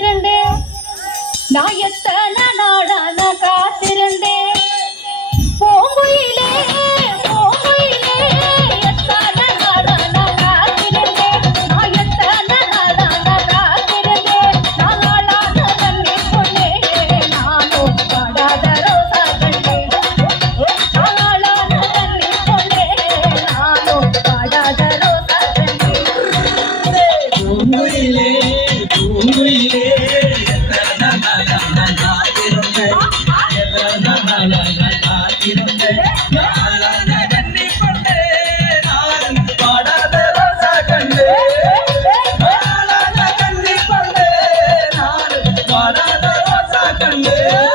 காத்திருந்தேன் நான் எத்தனை நாடான காத்திருந்தேன் பூங்குயிலே பூங்குயிலே எத்தனை நாடான காத்திருந்தேன் நான் எத்தனை நாடான காத்திருந்தேன் நான் நாளான தண்ணி கொண்டே நானும் பாடாத ரோசா கண்டே நான் நாளான தண்ணி கொண்டே நானும் பாடாத ரோசா கண்டே பூங்குயிலே பூங்குயிலே கண்ணே